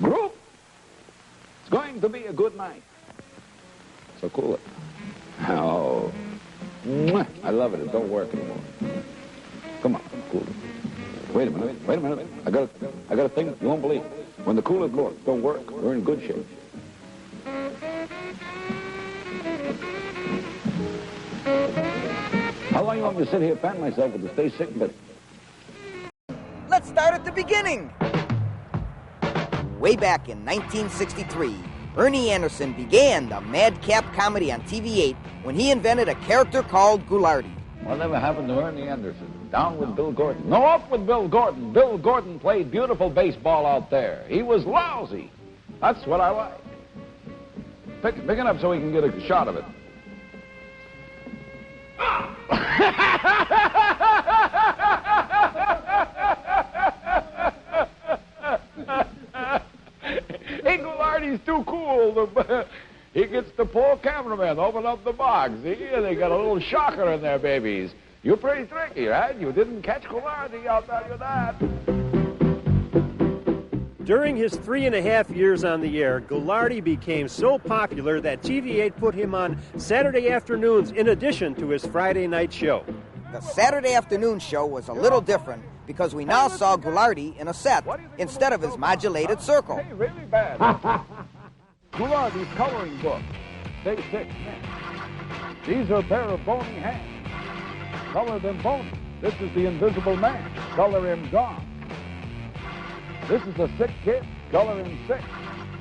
Group, it's going to be a good night. So cool it. Oh, I love it. It don't work anymore. Come on, cool it. Wait a minute. I got a thing you won't believe. When the cooler don't work, we're in good shape. How long you want me to sit here fan myself with the stay sick bit? Let's start at the beginning. Way back in 1963, Ernie Anderson began the madcap comedy on TV8 when he invented a character called Ghoulardi. Whatever happened to Ernie Anderson? Down with Bill Gordon. No, up with Bill Gordon. Bill Gordon played beautiful baseball out there. He was lousy. That's what I like. Pick it up so we can get a shot of it. Hey, Ghoulardi's too cool. He gets the poor cameraman open up the box. See, they got a little shocker in there, babies. You're pretty tricky, right? You didn't catch Ghoulardi, I'll tell you that. During his 3.5 years on the air, Ghoulardi became so popular that TV8 put him on Saturday afternoons in addition to his Friday night show. The Saturday afternoon show was a little different because we now saw Ghoulardi in a set instead of his modulated circle. Hey, really bad. Ghoulardi's coloring book. Stay sick. These are a pair of bony hands. Color them bony. This is the Invisible Man. Color him gone. This is a sick kid. Color him sick.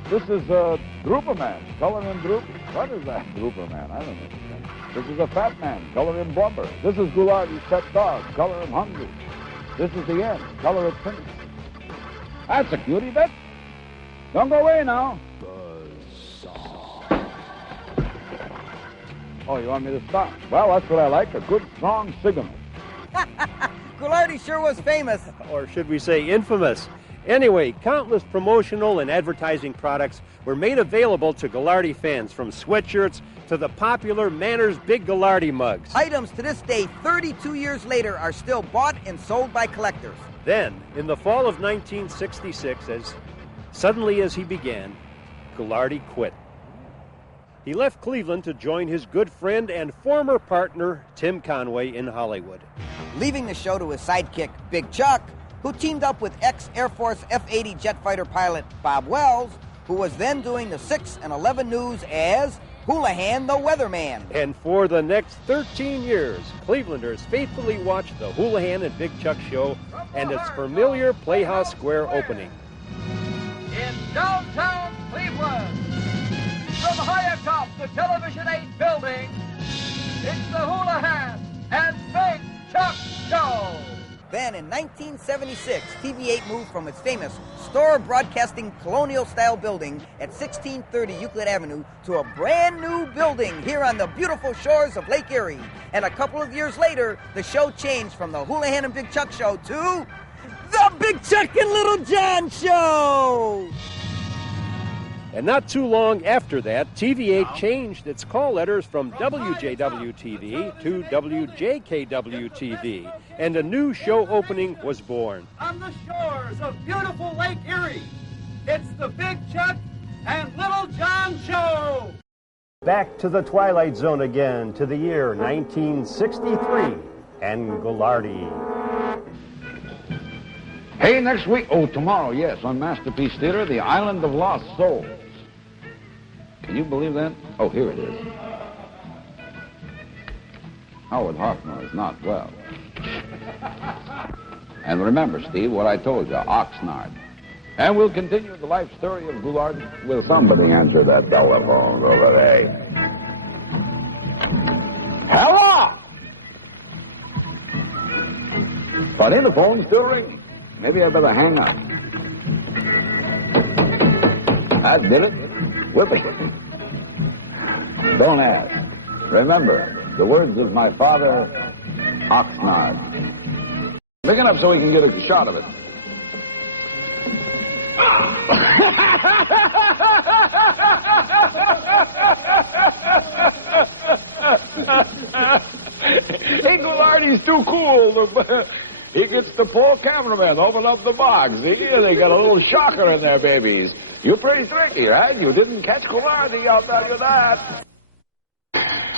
This is a Drooper Man. Color him droopy. What is that, Drooper Man? I don't know. This is a fat man. Color him blubber. This is Ghoulardi's pet dog. Color him hungry. This is the end. Color it finished. That's a cutie bit. Don't go away now. Oh, you want me to stop? Well, that's what I like, a good, strong signal. Ghoulardi sure was famous. Or should we say infamous? Anyway, countless promotional and advertising products were made available to Ghoulardi fans, from sweatshirts to the popular Manners Big Ghoulardi mugs. Items to this day, 32 years later, are still bought and sold by collectors. Then, in the fall of 1966, as suddenly as he began, Ghoulardi quit. He left Cleveland to join his good friend and former partner, Tim Conway, in Hollywood. Leaving the show to his sidekick, Big Chuck, who teamed up with ex-Air Force F-80 jet fighter pilot Bob Wells, who was then doing the 6 and 11 news as Houlihan the Weatherman. And for the next 13 years, Clevelanders faithfully watched the Houlihan and Big Chuck show and its familiar Playhouse Square opening. In downtown Cleveland, from high atop the Television 8 building, it's the Houlihan and Big Chuck Show. Then in 1976, TV8 moved from its famous Store Broadcasting colonial-style building at 1630 Euclid Avenue to a brand new building here on the beautiful shores of Lake Erie. And a couple of years later, the show changed from the Houlihan and Big Chuck Show to the Big Chuck and Little John Show! And not too long after that, TV8 changed its call letters from WJW-TV to WJKW-TV, and a new show opening was born. On the shores of beautiful Lake Erie, it's the Big Chuck and Little John Show. Back to the Twilight Zone again, to the year 1963, and Ghoulardi. Hey, next week, tomorrow, yes, on Masterpiece Theater, The Island of Lost Souls. Can you believe that? Oh, here it is. Howard Hoffman is not well. And remember, Steve, what I told you, Oxnard. And we'll continue the life story of Ghoulardi. Will somebody answer that telephone over there? Hello! Funny, the phone's still ringing. Maybe I better hang up. That did it. Whipping. Don't ask. Remember, the words of my father, Oxnard. Big enough so we can get a shot of it. Hey, Ghoulardi's too cool. He gets the poor cameraman, open up the box. See, they got a little shocker in there, babies. You're pretty tricky, right? You didn't catch Ghoulardi, I'll tell you that.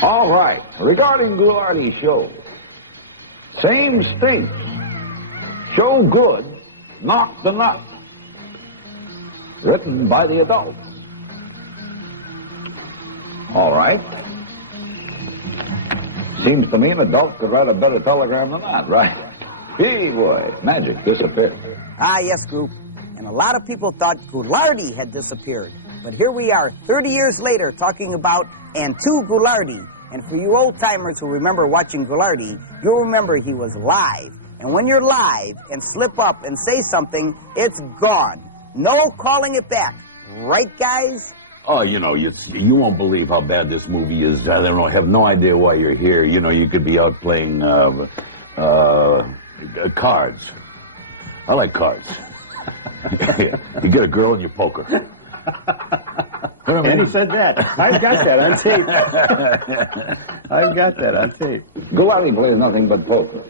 All right, regarding Ghoulardi's show, same stink. Show good, not the nut. Written by the adults. All right. Seems to me an adult could write a better telegram than that, right? Gee, boy, magic disappeared. Ah, yes, Group. And a lot of people thought Ghoulardi had disappeared. But here we are, 30 years later, talking about and to Ghoulardi. And for you old-timers who remember watching Ghoulardi, you'll remember he was live. And when you're live and slip up and say something, it's gone. No calling it back. Right, guys? Oh, you know, you won't believe how bad this movie is. I don't know, have no idea why you're here. You know, you could be out playing cards. I like cards. You get a girl and you poker. And he said that. I've got that on tape. I've got that on tape. Ghoulardi plays nothing but poker.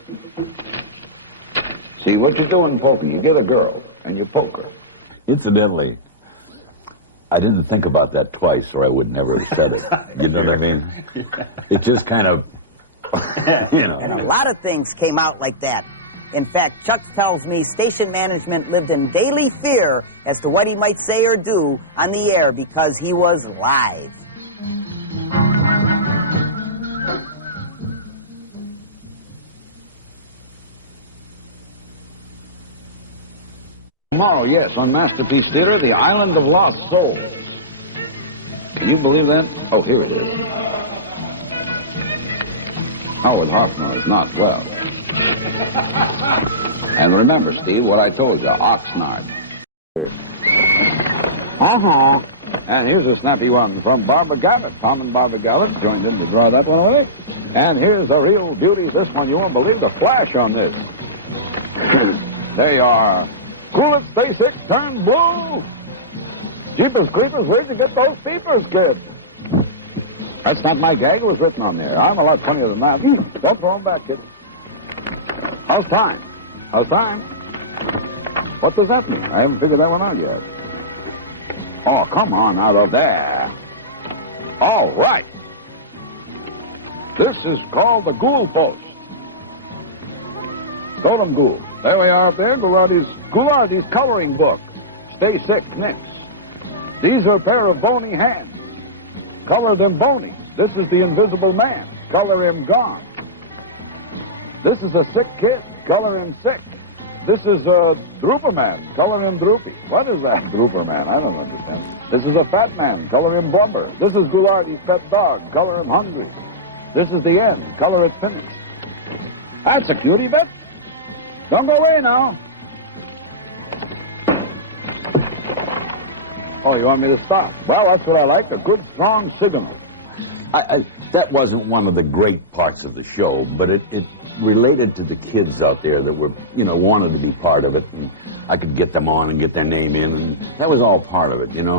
See, what you do in poker, you get a girl and you poker. Incidentally, I didn't think about that twice or I would never have said it. You know what I mean? It just kind of, you know. And a lot of things came out like that. In fact, Chuck tells me station management lived in daily fear as to what he might say or do on the air because he was live. Tomorrow, yes, on Masterpiece Theater, The Island of Lost Souls. Can you believe that? Oh, here it is. Howard Hoffner is not well. And remember, Steve, what I told you, Oxnard. And here's a snappy one from Barbara Gallant. Tom and Barbara Gallant joined in to draw that one away. And here's a real beauty. This one, you won't believe the flash on this. There you are. Cool it, stay sick, turn blue. Jeepers creepers, where'd you get those peepers, kid? That's not my gag, it was written on there. I'm a lot funnier than that. Don't throw them back, kid. How's time? How's time? What does that mean? I haven't figured that one out yet. Oh, come on out of there. All right. This is called the Ghoul Post. Totem Ghoul. There we are up there, Ghoulardi's coloring book. Stay sick, Nix. These are a pair of bony hands. Color them bony. This is the Invisible Man. Color him gone. This is a sick kid. Color him sick. This is a drooper man. Color him droopy. What is that, drooper man? I don't understand. This is a fat man. Color him blubber. This is Ghoulardi's pet dog. Color him hungry. This is the end. Color it finished. That's a cutie, bet. Don't go away now. Oh, you want me to stop? Well, that's what I like, a good, strong signal. That wasn't one of the great parts of the show, but it related to the kids out there that were, you know, wanted to be part of it, and I could get them on and get their name in, and that was all part of it, you know.